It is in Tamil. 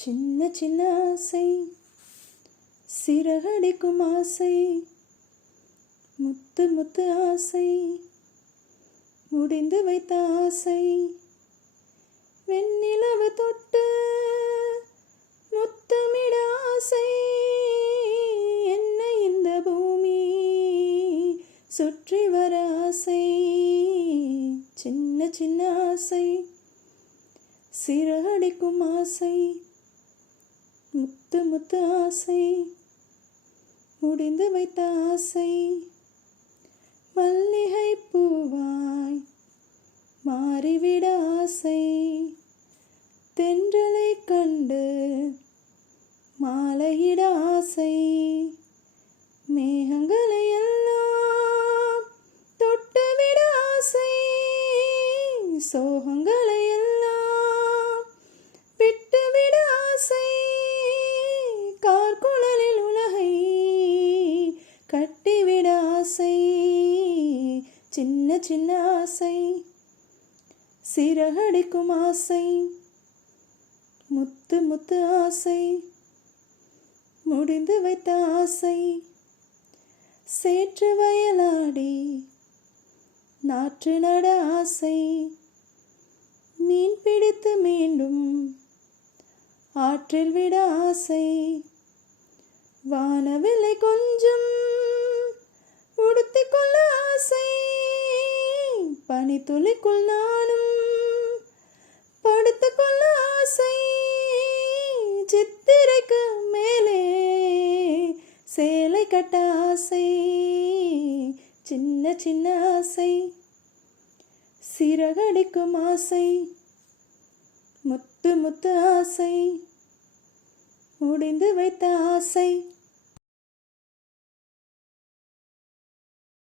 சின்ன சின்ன ஆசை, சிறகடிக்கும் ஆசை, முத்து முத்து ஆசை, முடிந்து வைத்த ஆசை, வெண்ணிலவு தொட்டு முத்தமிட ஆசை, என்னை இந்த பூமி சுற்றி வர ஆசை. சின்ன சின்ன ஆசை, சிறகடிக்கும் ஆசை, முத்து முத்து ஆசை, முடிந்து வைத்த ஆசை, மல்லிகை பூவாய் மாறிவிட ஆசை, தென்றலை கண்டு மாலையிட ஆசை, மேகங்களை எல்லாம் தொட்டுவிட ஆசை, சோகங்களை எல்லாம் விட்டுவிட ஆசை, கார்குழலில் உலகை கட்டிவிட ஆசை. சின்ன சின்ன ஆசை, சிறகடிக்கும் ஆசை, முத்து முத்து ஆசை, முடிந்து வைத்த ஆசை, சேற்று வயலாடி நாற்று நட ஆசை, மீன் பிடித்து மீண்டும் ஆற்றில் விட ஆசை, வானவில்லை கொஞ்சம் உடுத்திக் கொள்ள ஆசை, பனித்துளிக்குள் நானும் படுத்துக் கொள்ள ஆசை, சித்திரைக்கு மேலே சேலை கட்ட ஆசை. சின்ன சின்ன ஆசை, சிறகடிக்கும் ஆசை, முத்து முத்து ஆசை, முடிந்து வைத்த ஆசை.